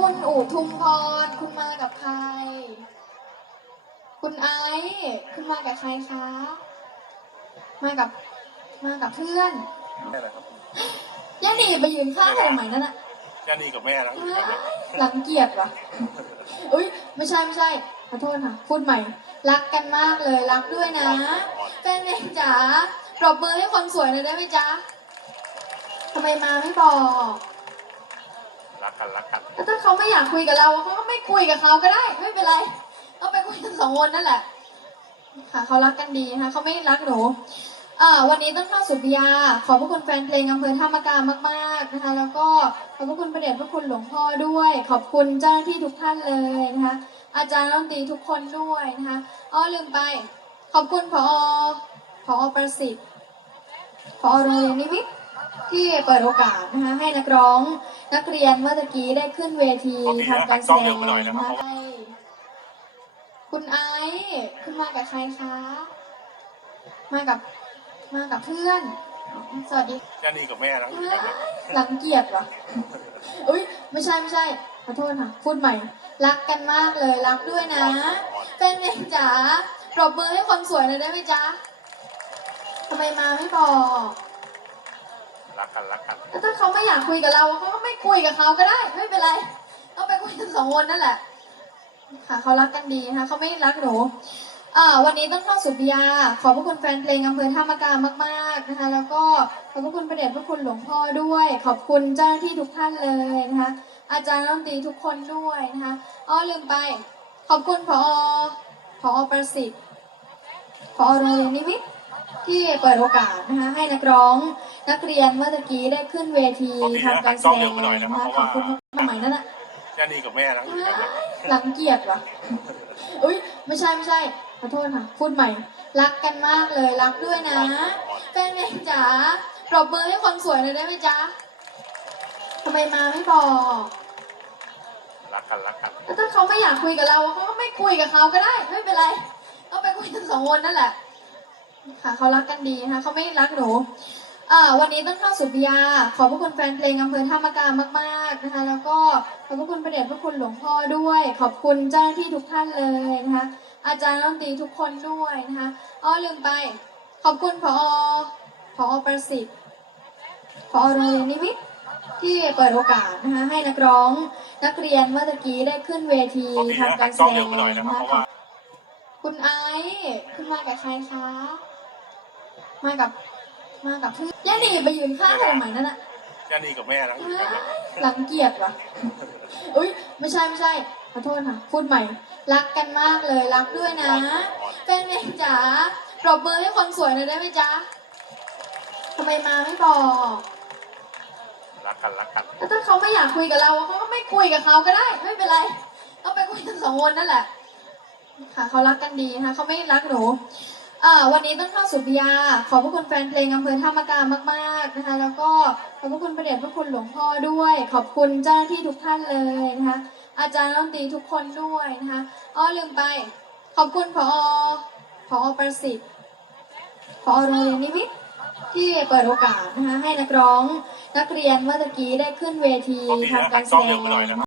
คุณอู่ทุมพร คุณมากับใคร คุณไอซ์คุณมากับใครคะ มากับ มากับเพื่อนแม่นะครับย่าหนีไปยืนข้างใครทำไมนั่นอะย่านีกับแม่นะหลังเกียจวะอุ้ยไม่ใช่ไม่ใช่ขอโทษค่ะ พูดใหม่ รักกันมากเลย รักด้วยนะแฟนเองจ๋าปรบมือให้คนสวยหน่อยได้ไหมจ๊ะทำไมมาไม่บอก รักกันรักกันถ้าเขาไม่อยากคุยกับเราเขาก็ไม่คุยกับเขาก็ได้ ไม่เป็นไรก็ไปคุยกันสองคนนั่นแหละ ค่ะเขารักกันดีนะคะเขาไม่รักหนูอ่าวันนี้ต้องเข้าสุพิยา ขอบพระคุณแฟนเพลงอำเภอท่ามะกามากๆนะคะ แล้วก็ขอบพระคุณประเดชพระคุณหลวงพ่อด้วย ขอบคุณเจ้าหน้าที่ทุกท่านเลยนะคะ อาจารย์ดนตรีทุกคนด้วยนะคะอ้อลืมไป ขอบคุณพอพอประสิทธิ์พอโรงเรียนนิมิตรที่เปิดโอกาสนะคะให้นักร้อง นักเรียนเมื่อตะกี้ได้ขึ้นเวทีทำการแสดงนะคะคุณไอซ์คุณมากับใครคะ มากับมากับเพื่อน สวัสดีย่านีกับแม่นะหลังเกียจวะอุ้ยไม่ใช่ไม่ใช่ขอโทษค่ะพูดใหม่ รักกันมากเลยรักด้วยนะแฟนเองจ๋าปรบมือให้คนสวยหน่อยได้ไหมจ๊ะทำไมมาไม่บอก รักกันรักกันแล้วถ้าเขาไม่อยากคุยกับเราเขาก็ไม่คุยกับเขาก็ได้ ไม่เป็นไรก็ไปคุยกันสองคนนั่นแหละค่ะเขารักกันดีนะคะเขาไม่รักหนูอ่าวันนี้ต้องเข้าสุพิยา ขอบพระคุณแฟนเพลงอำเภอท่ามะกามากๆนะคะ แล้วก็ขอบพระคุณประเดชพระคุณหลวงพ่อด้วย ขอบคุณเจ้าหน้าที่ทุกท่านเลยนะคะ อาจารย์ดนตรีทุกคนด้วยนะคะอ้อลืมไป ขอบคุณพอพอประสิทธิ์พอโรงเรียนนิมิตที่เปิดโอกาสนะคะให้นักร้อง นักเรียนเมื่อตะกี้ได้ขึ้นเวทีทำการแสดงนะคะขอบคุณมากๆใหม่นั่นแหละย่านีกับแม่นะหลังเกียจวะอุ้ยไม่ใช่ไม่ใช่ขอโทษค่ะพูดใหม่ รักกันมากเลยรักด้วยนะแฟนเองจ๋าปรบมือให้คนสวยหน่อยได้ไหมจ๊ะทำไมมาไม่บอกรักกันรักกันแล้วถ้าเขาไม่อยากคุยกับเราเขาก็ไม่คุยกับเขาก็ได้ไม่เป็นไรก็ไปคุยกันสองคนนั่นแหละค่ะเขารักกันดีนะคะเขาไม่รักหนู อ่าวันนี้ต้องข้าวสุพิยา ขอบพระคุณแฟนเพลงอำเภอท่ามะกามากๆนะคะ แล้วก็ขอบพระคุณประเดชพระคุณหลวงพ่อด้วย ขอบคุณเจ้าหน้าที่ทุกท่านเลยนะคะ อาจารย์ดนตรีทุกคนด้วยนะคะอ้อลืมไป ขอบคุณพอพอประสิทธิ์พอโรงเรียนนิมิตที่เปิดโอกาสนะคะให้นักร้องนักเรียนเมื่อกี้ได้ขึ้นเวทีทำการแสดงนะคะคุณไอซ์คุณมากับใครคะมากับ มากับเพื่อนย่าหนีไปยืนข้างใครทำไมนั่นอะย่านีกับแม่นะหลังเกียจวะอุ้ยไม่ใช่ไม่ใช่ขอโทษค่ะพูดใหม่ รักกันมากเลยรักด้วยนะแฟนเองจ๋าปรบมือให้คนสวยหน่อยได้ไหมจ๊ะทำไมมาไม่บอกรักกันรักกันแล้วถ้าเขาไม่อยากคุยกับเราเขาก็ไม่คุยกับเขาก็ได้ ไม่เป็นไรก็ไปคุยกันสองคนนั่นแหละค่ะเขารักกันดีนะคะเขาไม่รักหนู อ่าวันนี้ต้องข้าวสุพิยา ขอบพระคุณแฟนเพลงอำเภอท่ามะกามากๆนะคะ แล้วก็ขอบพระคุณประเดชพระคุณหลวงพ่อด้วย ขอบคุณเจ้าหน้าที่ทุกท่านเลยนะคะ อาจารย์ดนตรีทุกคนด้วยนะคะอ้อลืมไป ขอบคุณพอพอประสิทธิ์พอโรงเรียนนิมิตที่เปิดโอกาสนะคะให้นักร้องนักเรียนเมื่อกี้ได้ขึ้นเวทีทำการแสดง